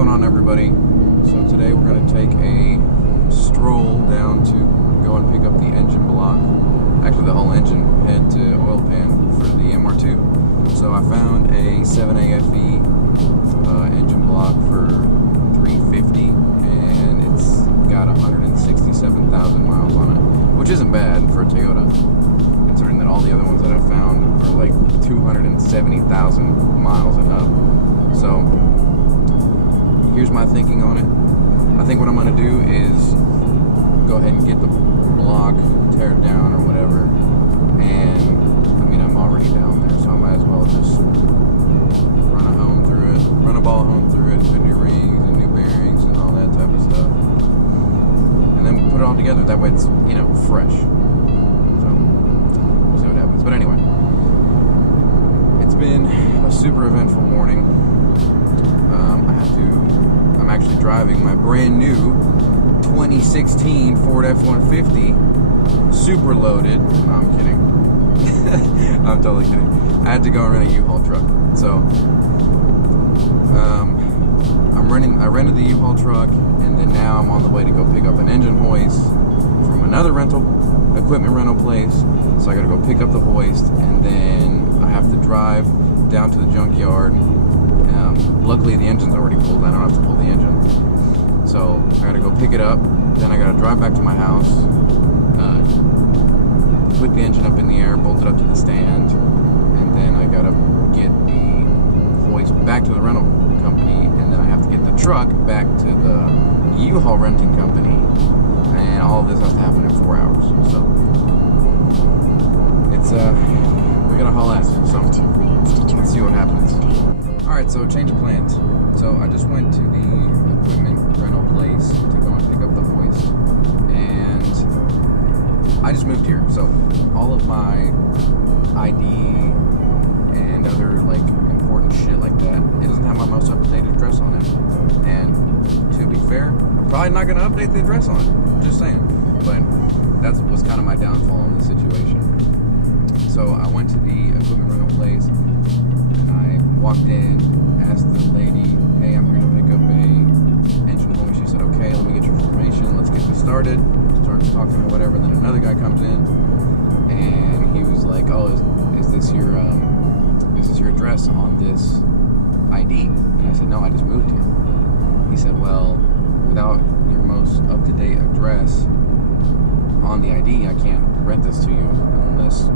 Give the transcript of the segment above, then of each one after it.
going on, everybody? So today we're going to take a stroll down to go and pick up the engine block, actually the whole engine head to oil pan for the MR2. So I found a 7AFE engine block for $350, and it's got 167,000 miles on it, which isn't bad for a Toyota, considering that all the other ones that I've found are like 270,000 miles and up. So here's my thinking on it. I think what I'm going to do is go ahead and get the block, tear it down or whatever, and I mean, I'm already down there, so I might as well just run a ball home through it, put new rings and new bearings and all that type of stuff, and then put it all together. That way it's, you know, fresh. So we'll see what happens. But anyway, it's been a super eventful morning. I'm actually driving my brand new 2016 Ford F-150, super loaded. No, I'm kidding. I'm totally kidding. I had to go and rent a U-Haul truck. So I rented the U-Haul truck, and then now I'm on the way to go pick up an engine hoist from another equipment rental place. So I gotta go pick up the hoist, and then I have to drive down to the junkyard. Luckily the engine's already pulled. I don't have to pull the engine. So I gotta go pick it up, then I gotta drive back to my house, put the engine up in the air, bolt it up to the stand, and then I gotta get the hoist back to the rental company, and then I have to get the truck back to the U-Haul renting company, and all of this has to happen in 4 hours. So it's we got a haul ass. So let's see what happens. Alright, so change of plans. So I just went to the equipment rental place to go and pick up the hoist, and I just moved here, so all of my ID and other like important shit like that, it doesn't have my most up-to-date address on it. And to be fair, I'm probably not gonna update the address on it, just saying. But that was kind of my downfall in the situation. So I went to the equipment rental place, and I walked in, asked the lady, hey, I'm here to pick up a engine hoist. She said, okay, let me get your information, let's get this started. Started talking or whatever, and then another guy comes in, and he was like, oh, is this your address on this ID? And I said, no, I just moved here. He said, well, without your most up-to-date address on the ID, I can't rent this to you unless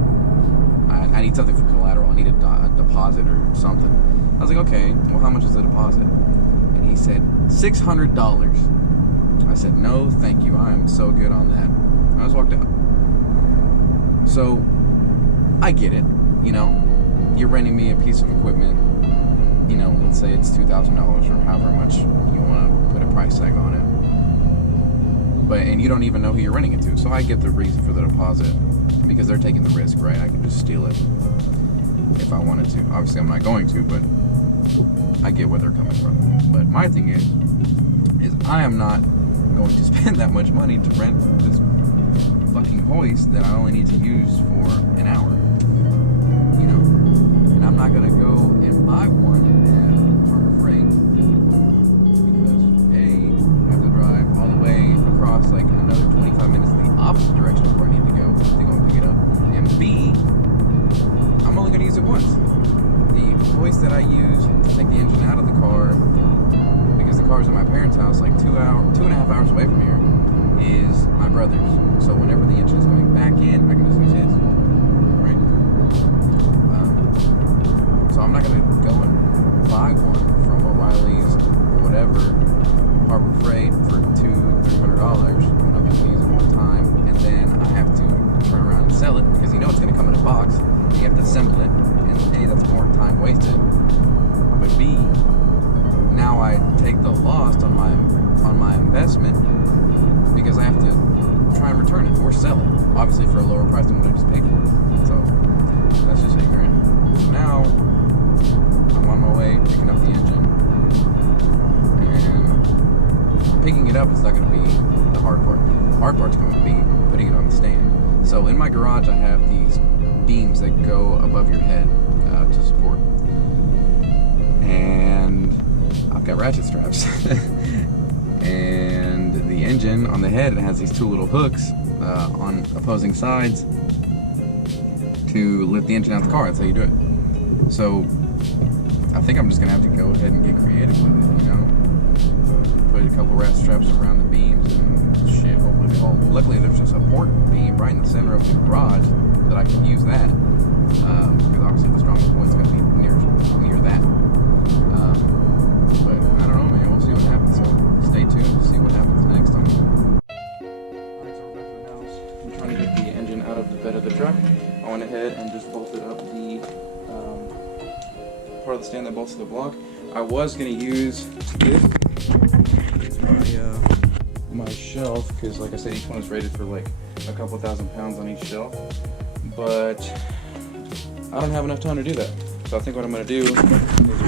I need something for collateral. I need a deposit or something. I was like, okay, well, how much is the deposit? And he said, $600. I said, no, thank you. I am so good on that. And I just walked out. So, I get it. You know, you're renting me a piece of equipment. You know, let's say it's $2,000 or however much you want to put a price tag on it. And you don't even know who you're renting it to. So I get the reason for the deposit, because they're taking the risk, right? I can just steal it if I wanted to. Obviously, I'm not going to, but I get where they're coming from. But my thing is I am not going to spend that much money to rent this fucking hoist that I only need to use for an hour, you know? And I'm not gonna go and buy one at Harbor Freight, because A, I have to drive all the way across like another 25 minutes in the opposite direction of where I need to go and pick it up, and B, I'm only gonna use it once. The hoist that I use to take the engine out of the car, because the car's in my parents' house, like 2.5 hours away from here, is my brother's. So whenever the engine is going back in, I can just use his, right? So I'm not gonna go and buy one from O'Reilly's or whatever, Harbor Freight for $200-$300 when I'm gonna use it one time, and then I have to turn around and sell it, because you know it's gonna come in a box. You have to assemble it, and A, that's more time wasted. But B, now I take the loss on my investment, because I have to try and return it or sell it, obviously for a lower price than what I just paid for it. So that's just ignorant. So now I'm on my way picking up the engine, and picking it up is not going to be the hard part. The hard part's going to be putting it on the stand. So in my garage, I have these beams that go above your head to support, and I've got ratchet straps. works. And the engine on the head, it has these two little hooks on opposing sides to lift the engine out of the car. That's how you do it. So I think I'm just gonna have to go ahead and get creative with it, you know? Put a couple rat straps around the beams and shit, hopefully they hold. Luckily there's a support beam right in the center of the garage that I can use that. Because obviously the strongest point's gonna be near that. But I don't know, man, we'll see what happens. So stay tuned to see what happens next time. Alright, so we're back to the house. I'm trying to get the engine out of the bed of the truck. I went ahead and just bolted up the part of the stand that bolts to the block. I was going to use this my shelf, because like I said, each one is rated for like a couple thousand pounds on each shelf, but I don't have enough time to do that. So I think what I'm going to do is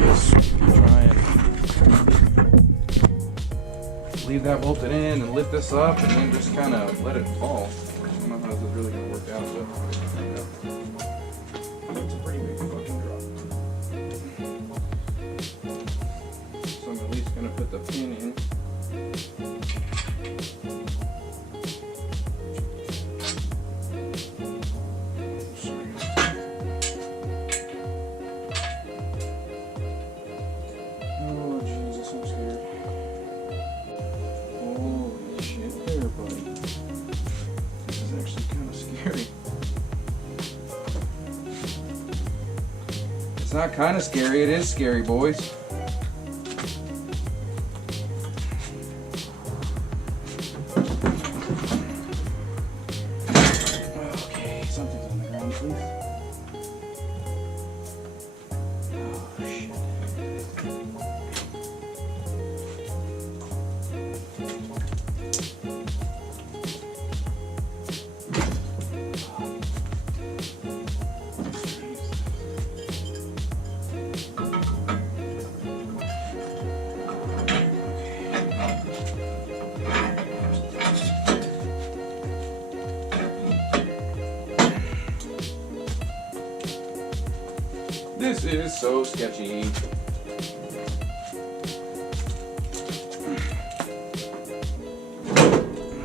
just try and leave that bolted in and lift this up and then just kind of let it fall. I don't know how this is really going to work out, but it's a pretty big fucking drop. So I'm at least going to put the pin in. Oh Jesus, I'm scared. Holy shit there, buddy. This is actually kind of scary. It's not kind of scary, it is scary, boys. Okay, something's on the ground, please. Oh, shit. This is so sketchy.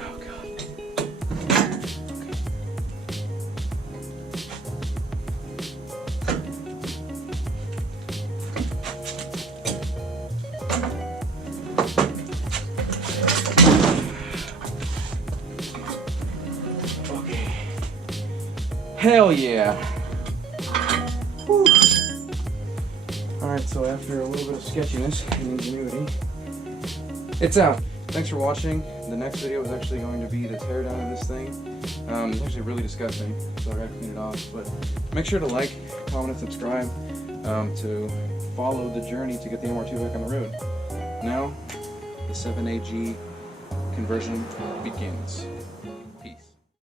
Oh God. Okay. Hell yeah. Whew. Alright, so after a little bit of sketchiness and ingenuity, it's out. Thanks for watching. The next video is actually going to be the teardown of this thing. It's actually really disgusting, so I gotta clean it off. But make sure to like, comment, and subscribe to follow the journey to get the MR2 back on the road. Now, the 7AG conversion begins.